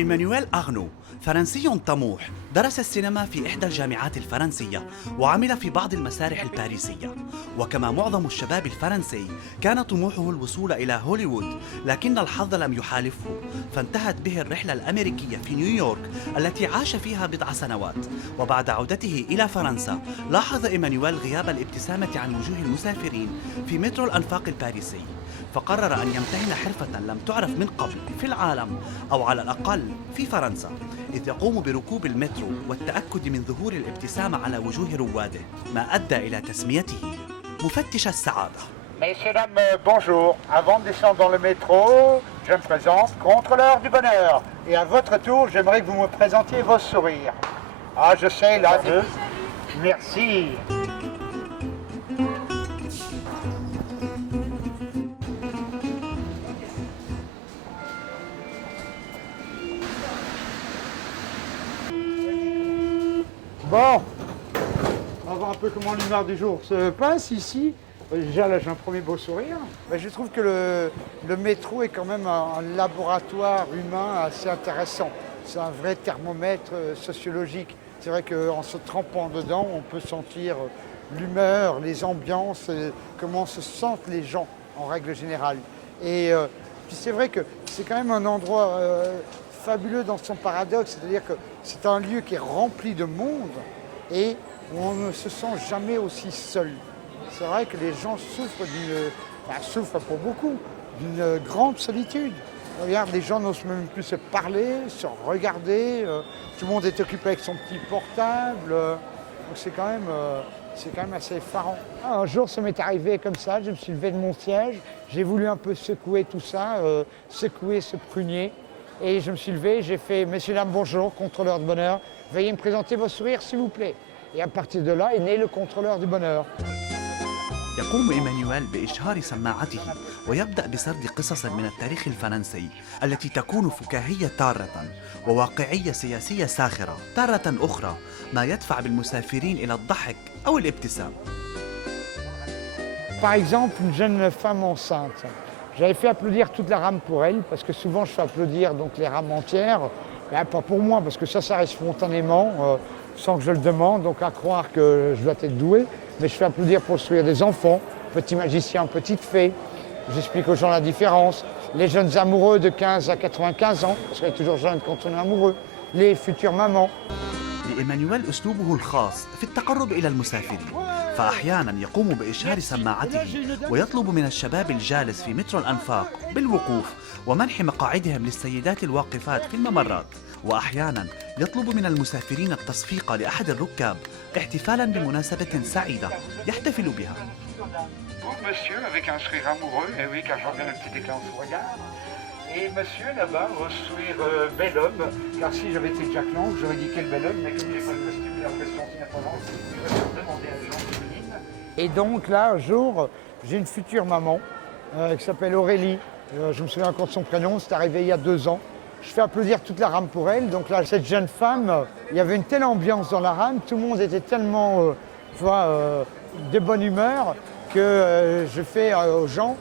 إيمانويل أغنو فرنسي طموح، درس السينما في إحدى الجامعات الفرنسية وعمل في بعض المسارح الباريسية. وكما معظم الشباب الفرنسي كان طموحه الوصول إلى هوليوود، لكن الحظ لم يحالفه، فانتهت به الرحلة الأمريكية في نيويورك التي عاش فيها بضع سنوات. وبعد عودته إلى فرنسا لاحظ إيمانويل غياب الابتسامة عن وجوه المسافرين في مترو الأنفاق الباريسي، فقرر أن يمتهن حرفة لم تعرف من قبل في العالم أو على الأقل في فرنسا، إذ يقوم بركوب المترو والتأكد من ظهور الابتسامة على وجوه رواده، ما أدى إلى تسميته مفتش السعادة. Messieurs, dames, bonjour. Avant de descendre dans le métro, je me présente, contrôleur du bonheur. Et à votre tour, j'aimerais que vous me présentiez vos sourires. Ah, je sais, là, deux. Merci. Bon, on va voir un peu comment l'humeur du jour se passe ici. Déjà là j'ai un premier beau sourire. Je trouve que le métro est quand même un laboratoire humain assez intéressant. C'est un vrai thermomètre sociologique. C'est vrai qu'en se trempant dedans, on peut sentir l'humeur, les ambiances, comment se sentent les gens en règle générale. Et puis c'est vrai que c'est quand même un endroit fabuleux dans son paradoxe, c'est-à-dire que c'est un lieu qui est rempli de monde et où on ne se sent jamais aussi seul. C'est vrai que les gens souffrent pour beaucoup, d'une grande solitude. Regarde, les gens n'osent même plus se parler, se regarder, tout le monde est occupé avec son petit portable, donc c'est quand même assez effarant. Un jour, ça m'est arrivé comme ça, je me suis levé de mon siège, j'ai voulu un peu secouer tout ça, secouer ce prunier. Et je me suis levé, j'ai fait « Messieurs, dames, bonjour, contrôleur de bonheur, veuillez me présenter vos sourires, s'il vous plaît ». Et à partir de là est né le contrôleur du bonheur. يقوم إيمانويل بإشهار سماعته ويبدأ بسرد قصص من التاريخ الفرنسي التي تكون فكاهية تارة وواقعية سياسية ساخرة تارة أخرى، ما يدفع بالمسافرين إلى الضحك أو الابتسام. Par exemple, une jeune femme enceinte. J'avais fait applaudir toute la rame pour elle, parce que souvent je fais applaudir donc, les rames entières. Ben, pas pour moi, parce que ça arrive spontanément, sans que je le demande, donc à croire que je dois être doué. Mais je fais applaudir pour le sourire des enfants, petits magiciens, petites fées. J'explique aux gens la différence. Les jeunes amoureux de 15 à 95 ans, parce qu'on est toujours jeune quand on est amoureux. Les futures mamans. لإيمانويل أسلوبه الخاص في التقرب إلى المسافرين، فأحياناً يقوم بإشهار سماعته ويطلب من الشباب الجالس في مترو الأنفاق بالوقوف ومنح مقاعدهم للسيدات الواقفات في الممرات، وأحياناً يطلب من المسافرين التصفيق لأحد الركاب احتفالاً بمناسبة سعيدة يحتفل بها. Monsieur avec un sourire amoureux, et oui, car j'en viens le petit éclat en son regard. Et monsieur là-bas, au sourire bel homme, car si j'avais été Jack Lang, j'aurais dit quel bel homme, mais comme j'ai pas le costume et l'impression si Provence, je vais demander à Jean féminine. Et donc là, un jour, j'ai une future maman qui s'appelle Aurélie. Je me souviens encore de son prénom, c'est arrivé il y a 2 ans. Je fais applaudir toute la rame pour elle. Donc là, cette jeune femme, il y avait une telle ambiance dans la rame, tout le monde était tellement de bonne humeur que je fais aux gens,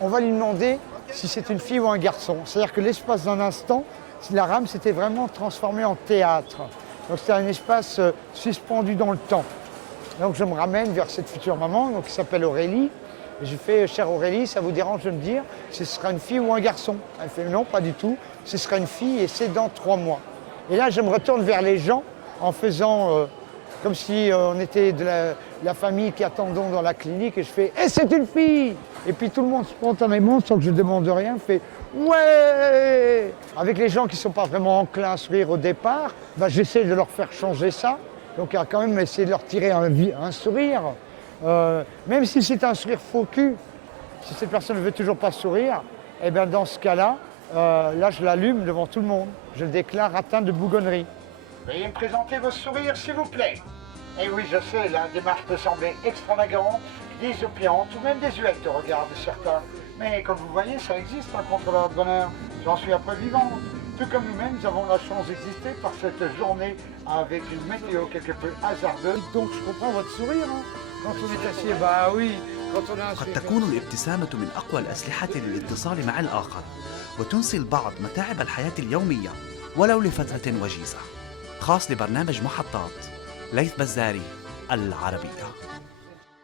on va lui demander si c'est une fille ou un garçon. C'est-à-dire que l'espace d'un instant, la rame s'était vraiment transformée en théâtre. Donc c'était un espace suspendu dans le temps. Donc je me ramène vers cette future maman donc, qui s'appelle Aurélie. Et je fais « Chère Aurélie, ça vous dérange de me dire si ce sera une fille ou un garçon ?» Elle fait « Non, pas du tout, ce sera une fille et c'est dans 3 mois. » Et là, je me retourne vers les gens en faisant comme si on était de la famille qui attendons dans la clinique et je fais « Et c'est une fille !» Et puis tout le monde spontanément, sans que je demande rien, fait « Ouais !» Avec les gens qui ne sont pas vraiment enclins à sourire au départ, j'essaie de leur faire changer ça. Donc à quand même essayer de leur tirer un sourire. Même si c'est un sourire faux cul, si cette personne ne veut toujours pas sourire, et bien dans ce cas-là, là je l'allume devant tout le monde. Je le déclare atteint de bougonnerie. Veuillez me présenter vos sourires, s'il vous plaît. Et oui, je sais, la démarche peut sembler extravagante, désopiante ou même désuète au regard de certains. Mais comme vous voyez, ça existe, un contrôleur de bonheur. J'en suis la preuve vivante. Tout comme nous-mêmes, nous avons la chance d'exister par cette journée avec une météo quelque peu hasardeuse. Donc je comprends votre sourire, hein. Quand on est assis, bah oui, quand on a un قد sourire. تكون الابتسامة من أقوى الأسلحة للاتصال مع الآخر وتنسي البعض متاعب الحياة اليومية، ولو لفترة وجيزة. خاص لبرنامج محطات ليث بزاري العربية.